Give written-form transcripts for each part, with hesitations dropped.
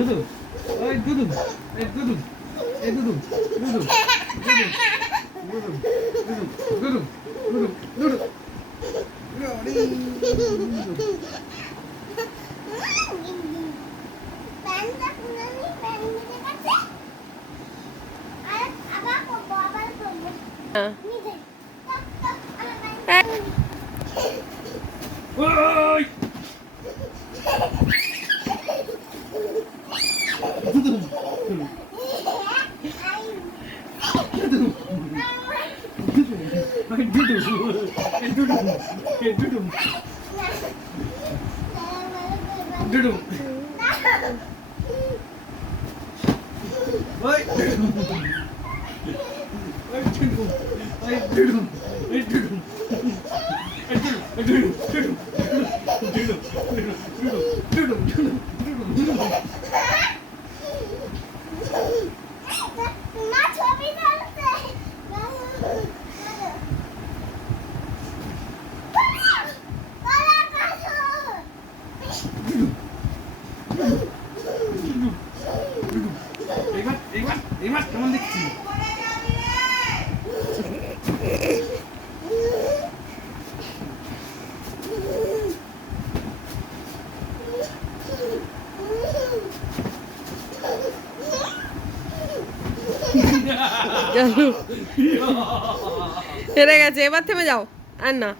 দুদু ওই দুদু এই দুদু এই দুদু দুদু দুদু দুদু দুদু দুদু দুদু ওই দুদু এইবার কেমন দেখছি হেরে গেছে, এবার থেমে যাও আর না।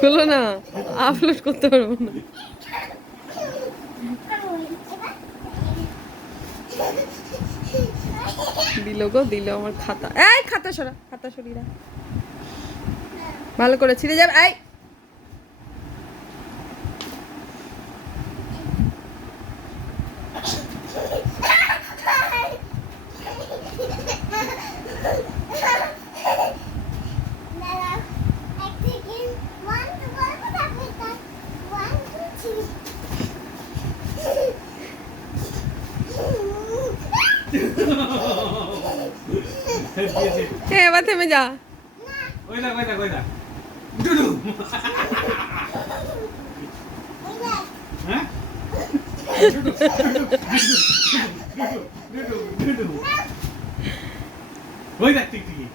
খুলো না, আপলোড করতে পারবো না। দিল গো দিল আমার খাতা। এই খাতা সরা, খাতা সরিয়ে ভালো করে ছিঁড়ে যাবে। এই এবার থেমে যা। ওই দেখ টিকটিকি